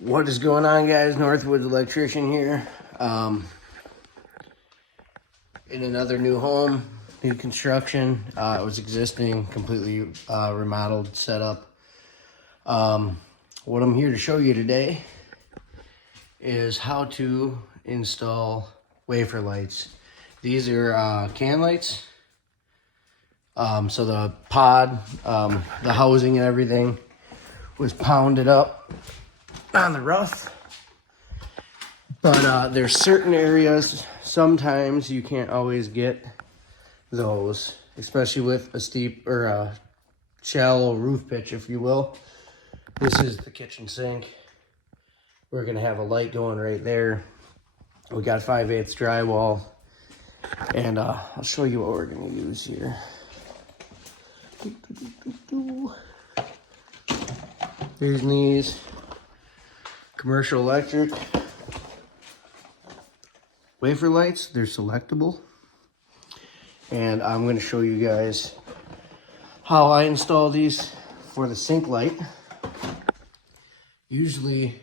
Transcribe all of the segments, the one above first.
What is going on, guys? Northwoods electrician here. In another new home, new construction. It was existing, completely remodeled, set up. What I'm here to show you today is how to install wafer lights. These are can lights. So the pod, the housing and everything was pounded up on the rough. But there's certain areas, sometimes you can't always get those, especially with a steep or a shallow roof pitch, if you will. This is the kitchen sink. We're gonna have a light going right there. We got 5/8 drywall, and I'll show you what we're gonna use here. Here's these commercial electric wafer lights. They're selectable, and I'm going to show you guys how I install these for the sink light. Usually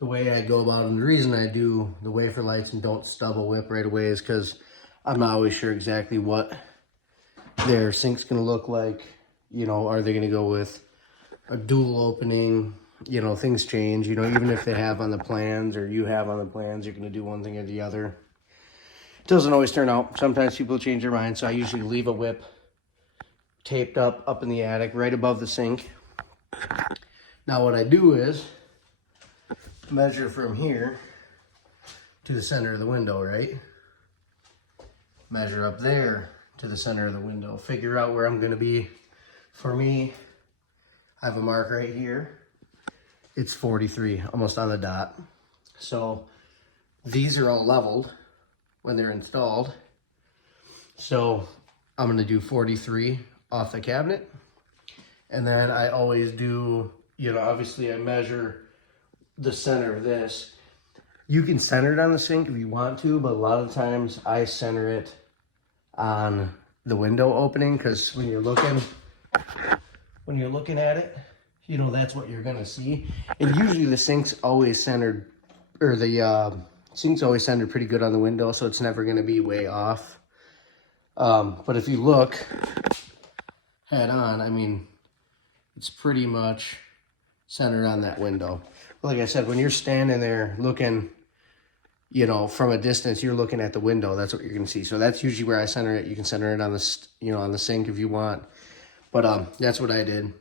the way I go about them, the reason I do the wafer lights and don't stub a whip right away is because I'm not always sure exactly what their sink's going to look like. You know, are they going to go with a dual opening? You know, things change. You know, even if they have on the plans or you have on the plans, you're going to do one thing or the other. It doesn't always turn out. Sometimes people change their mind, so I usually leave a whip taped up in the attic right above the sink. Now what I do is measure from here to the center of the window, right? Measure up there to the center of the window. Figure out where I'm going to be. For me, I have a mark right here. It's 43, almost on the dot. So these are all leveled when they're installed. So I'm gonna do 43 off the cabinet. And then I always do, you know, obviously I measure the center of this. You can center it on the sink if you want to, but a lot of times I center it on the window opening, because when you're looking at it, you know, that's what you're gonna see. And usually the sink's always centered, or the sink's always centered pretty good on the window, so it's never gonna be way off. But if you look head on, I mean, it's pretty much centered on that window. But like I said, when you're standing there looking, you know, from a distance, you're looking at the window, that's what you're gonna see. So that's usually where I center it. You can center it on the, you know, on the sink if you want. But that's what I did.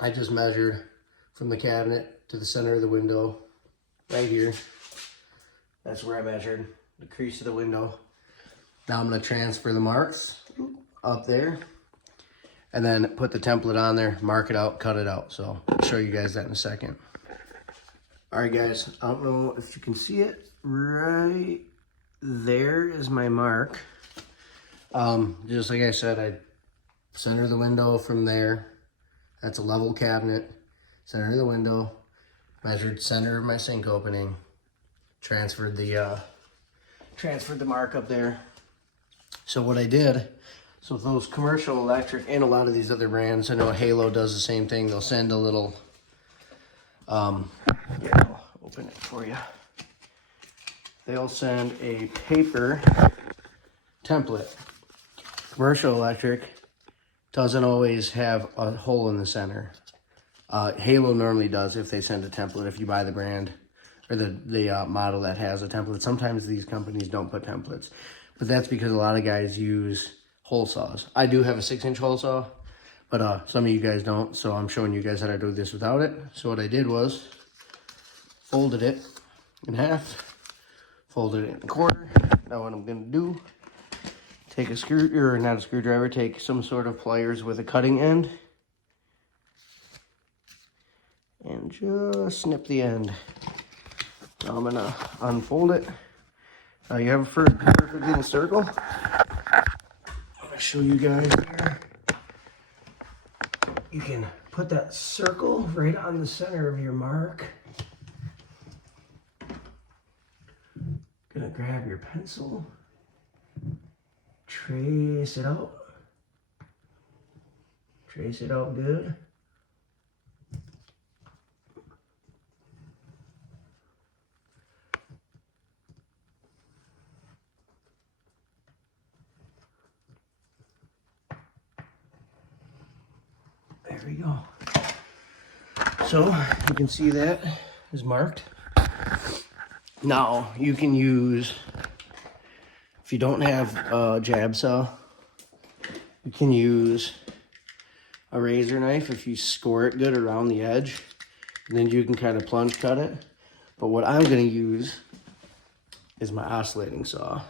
I just measured from the cabinet to the center of the window, right here. That's where I measured, the crease of the window. Now I'm gonna transfer the marks up there, and then put the template on there, mark it out, cut it out. So I'll show you guys that in a second. All right, guys, I don't know if you can see it. Right there is my mark. Just like I said, I center the window from there. That's a level cabinet. Center of the window. Measured center of my sink opening. Transferred the mark up there. So what I did, so those commercial electric and a lot of these other brands, I know Halo does the same thing. They'll send a little, I'll open it for you. They'll send a paper template. Commercial electric doesn't always have a hole in the center. Halo normally does if they send a template, if you buy the brand or the model that has a template. Sometimes these companies don't put templates, but that's because a lot of guys use hole saws. I do have a 6-inch hole saw, but some of you guys don't, so I'm showing you guys how to do this without it. So what I did was folded it in half, folded it in a quarter. Now what I'm gonna do, take a not a screwdriver, take some sort of pliers with a cutting end and just snip the end. Now I'm gonna unfold it. Now you have a perfect little circle. I'm gonna show you guys here. You can put that circle right on the center of your mark. Gonna grab your pencil. Trace it out. Trace it out good. There we go. So you can see that is marked. Now you can use, if you don't have a jab saw, you can use a razor knife if you score it good around the edge, and then you can kind of plunge cut it. But what I'm going to use is my oscillating saw,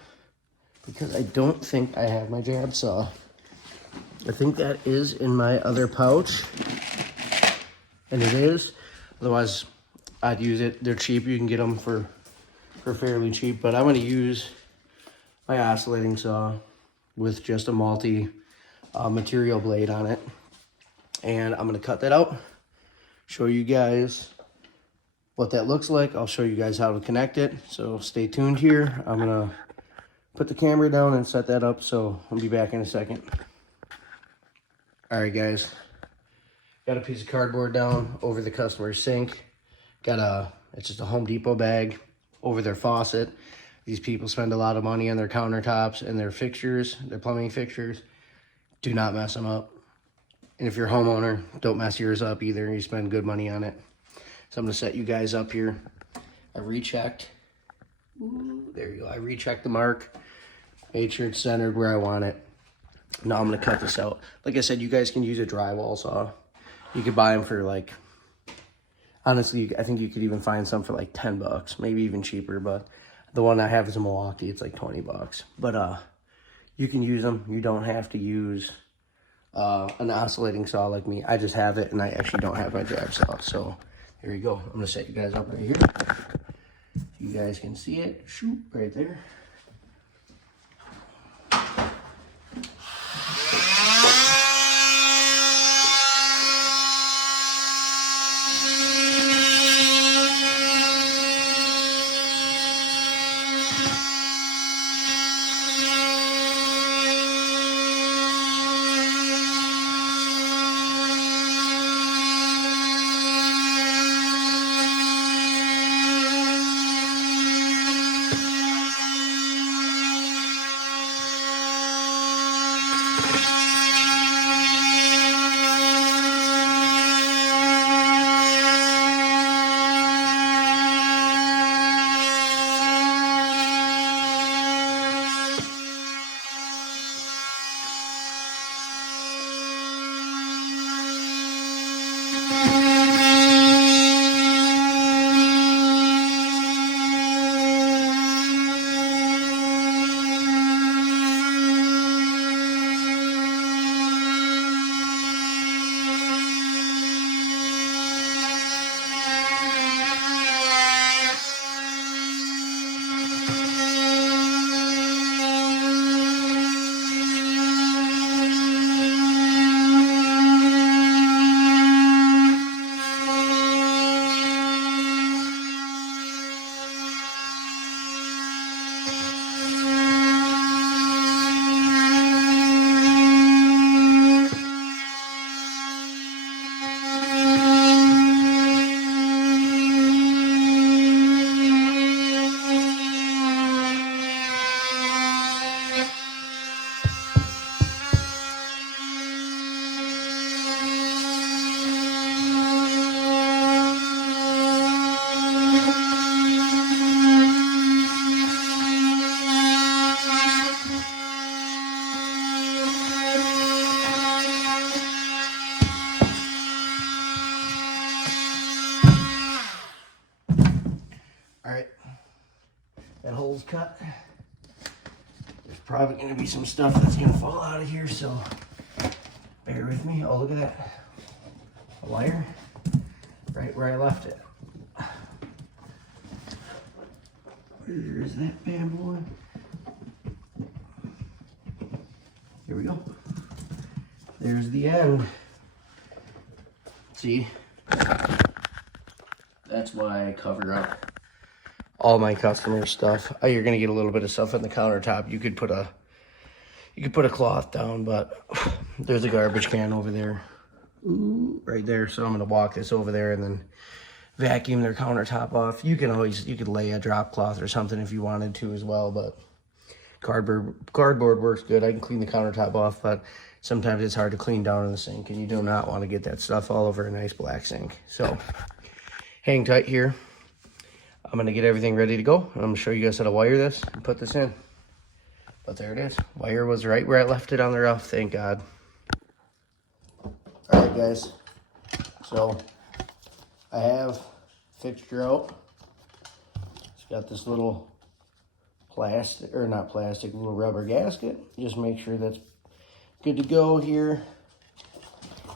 because I don't think I have my jab saw. I think that is in my other pouch, and it is. Otherwise, I'd use it. They're cheap. You can get them for fairly cheap. But I'm going to use my oscillating saw with just a multi material blade on it, and I'm going to cut that out, show you guys what that looks like. I'll show you guys how to connect it, so stay tuned here. I'm going to put the camera down and set that up, so I'll be back in a second. Alright guys, got a piece of cardboard down over the customer's sink. It's just a Home Depot bag over their faucet. These people spend a lot of money on their countertops and their fixtures, their plumbing fixtures. Do not mess them up. And if you're a homeowner, don't mess yours up either. You spend good money on it. So I'm going to set you guys up here. I rechecked. Ooh, there you go. I rechecked the mark. Made sure it's centered where I want it. Now I'm going to cut this out. Like I said, you guys can use a drywall saw. You could buy them for like, honestly, I think you could even find some for like 10 bucks, maybe even cheaper. But the one I have is a Milwaukee. It's like 20 bucks. But you can use them. You don't have to use an oscillating saw like me. I just have it, and I actually don't have my jab saw. So here you go. I'm going to set you guys up right here. You guys can see it. Shoot, right there. Alright, that hole's cut. There's probably going to be some stuff that's going to fall out of here, so bear with me. Oh, look at that. A wire right where I left it. Where is that bad boy? Here we go. There's the end. See? That's why I cover up all my customer stuff. Oh, you're gonna get a little bit of stuff on the countertop. You could put a cloth down, but there's a garbage can over there. Ooh, right there. So I'm gonna walk this over there and then vacuum their countertop off. You could lay a drop cloth or something if you wanted to as well, but cardboard works good. I can clean the countertop off, but sometimes it's hard to clean down in the sink, and you do not want to get that stuff all over a nice black sink. So hang tight here. I'm going to get everything ready to go. I'm going to show you guys how to wire this and put this in. But there it is. Wire was right where I left it on the rough, thank God. Alright guys, so I have fixture out. It's got this little plastic, or not plastic, little rubber gasket. Just make sure that's good to go here.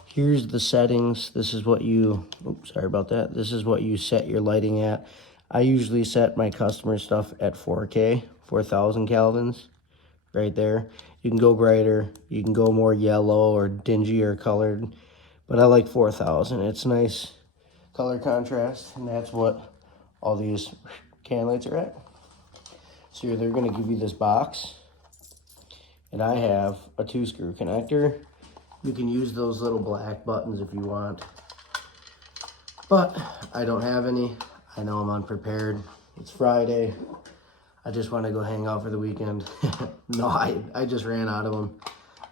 Here's the settings. This is what you, oops, sorry about that. This is what you set your lighting at. I usually set my customer stuff at 4K, 4,000 Kelvins, right there. You can go brighter, you can go more yellow or dingier colored, but I like 4,000. It's nice color contrast, and that's what all these can lights are at. So they're gonna give you this box, and I have a 2-screw connector. You can use those little black buttons if you want, but I don't have any. I know I'm unprepared. It's Friday. I just want to go hang out for the weekend. No, I just ran out of them.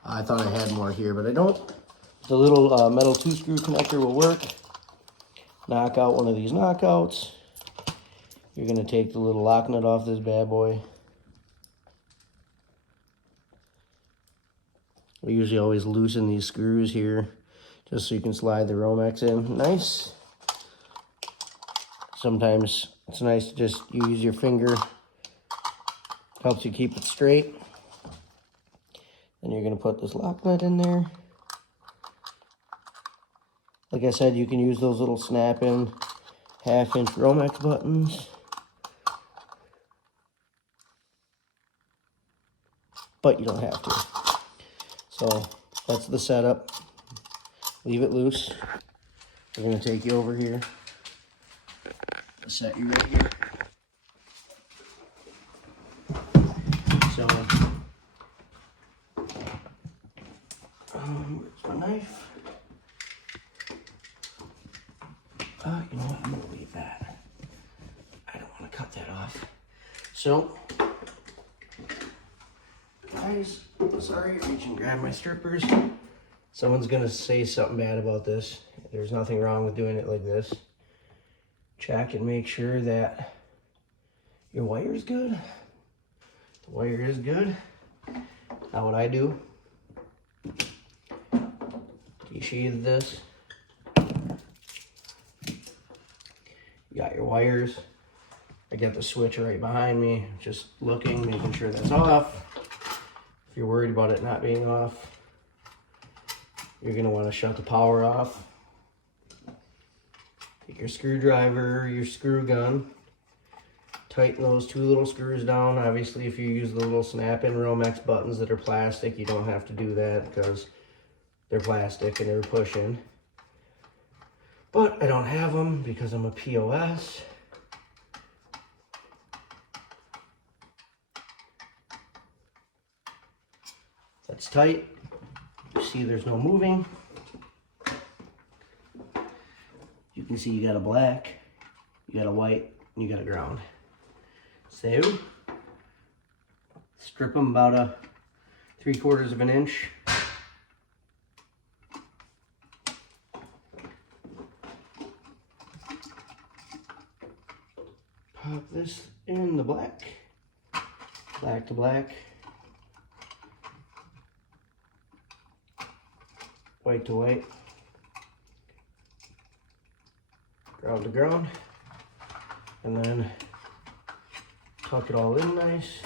I thought I had more here, but I don't. The little metal 2-screw connector will work. Knock out one of these knockouts. You're going to take the little lock nut off this bad boy. We usually always loosen these screws here just so you can slide the Romex in. Nice. Sometimes it's nice to just use your finger. Helps you keep it straight. Then you're going to put this lock nut in there. Like I said, you can use those little snap-in 1/2-inch Romex buttons. But you don't have to. So that's the setup. Leave it loose. We're going to take you over here. Set you right here. So, where's my knife? You know what? I'm gonna leave that. I don't want to cut that off. So, guys, sorry, reach and grab my strippers. Someone's gonna say something bad about this. There's nothing wrong with doing it like this. Check and make sure that your wire is good. The wire is good. Now what I do, desheathe this. You got your wires. I got the switch right behind me, just looking, making sure that's off. If you're worried about it not being off, you're gonna wanna shut the power off. Take your screwdriver, your screw gun, tighten those 2 little screws down. Obviously, if you use the little snap-in Romex buttons that are plastic, you don't have to do that because they're plastic and they're pushing. But I don't have them because I'm a POS. That's tight. You see there's no moving. You can see you got a black, you got a white, and you got a ground. So, strip them about a 3/4 of an inch. Pop this in the black, black to black, white to white. Ground to ground, and then tuck it all in nice.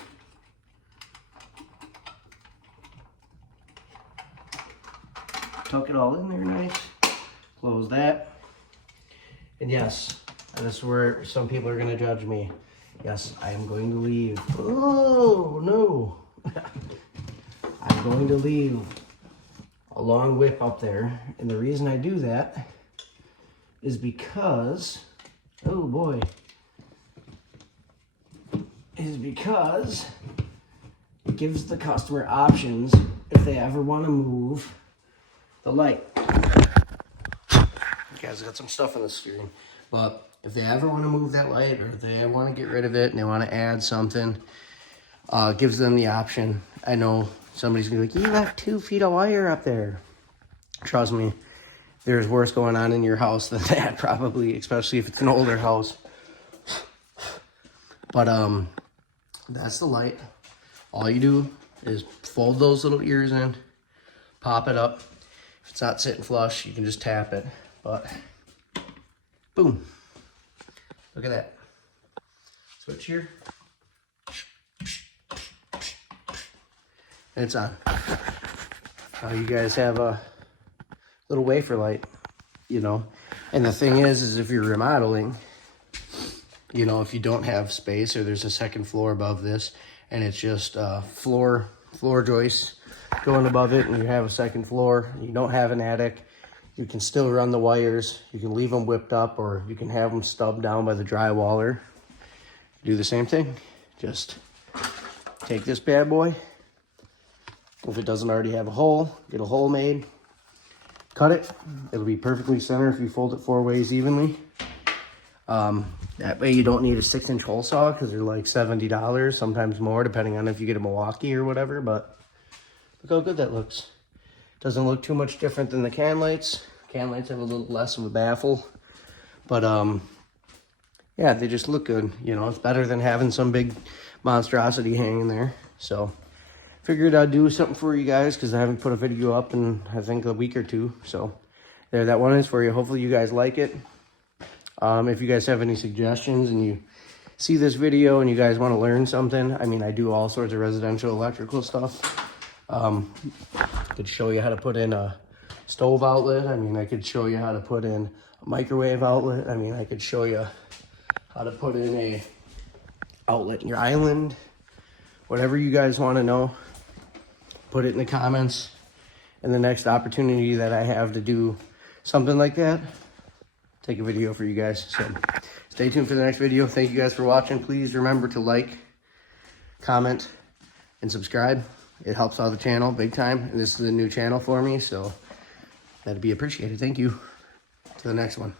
Tuck it all in there nice. Close that. And yes, this is where some people are going to judge me. Yes, I am going to leave. Oh, no. I'm going to leave a long whip up there. And the reason I do that is because, oh boy, it gives the customer options if they ever want to move the light. Guys, got some stuff on the screen, but if they ever want to move that light or if they want to get rid of it and they want to add something, gives them the option. I know Somebody's gonna be like, you left 2 feet of wire up there. Trust me, there's worse going on in your house than that, probably, especially if it's an older house. But that's the light. All you do is fold those little ears in, pop it up. If it's not sitting flush, you can just tap it. But boom, look at that. Switch here, and it's on. Now you guys have a little wafer light, you know. And the thing is if you're remodeling, you know, if you don't have space or there's a second floor above this and it's just floor joists going above it, and you have a second floor, you don't have an attic, you can still run the wires. You can leave them whipped up, or you can have them stubbed down by the drywaller. Do the same thing. Just take this bad boy. If it doesn't already have a hole, get a hole made. Cut it. It'll be perfectly center if you fold it 4 ways evenly. That way you don't need a 6-inch hole saw, because they're like $70, sometimes more, depending on if you get a Milwaukee or whatever. But look how good that looks. Doesn't look too much different than the can lights. Can lights have a little less of a baffle. But yeah, they just look good. You know, it's better than having some big monstrosity hanging there. So figured I'd do something for you guys, because I haven't put a video up in, I think, a week or 2. So there, that one is for you. Hopefully you guys like it. If you guys have any suggestions and you see this video and you guys want to learn something, I mean, I do all sorts of residential electrical stuff. Could show you how to put in a stove outlet. I mean, I could show you how to put in a microwave outlet. I mean, I could show you how to put in a outlet in your island. Whatever you guys want to know, put it in the comments. And the next opportunity that I have to do something like that, take a video for you guys. So stay tuned for the next video. Thank you guys for watching. Please remember to like, comment, and subscribe. It helps out the channel big time. And this is a new channel for me, so that'd be appreciated. Thank you. To the next one.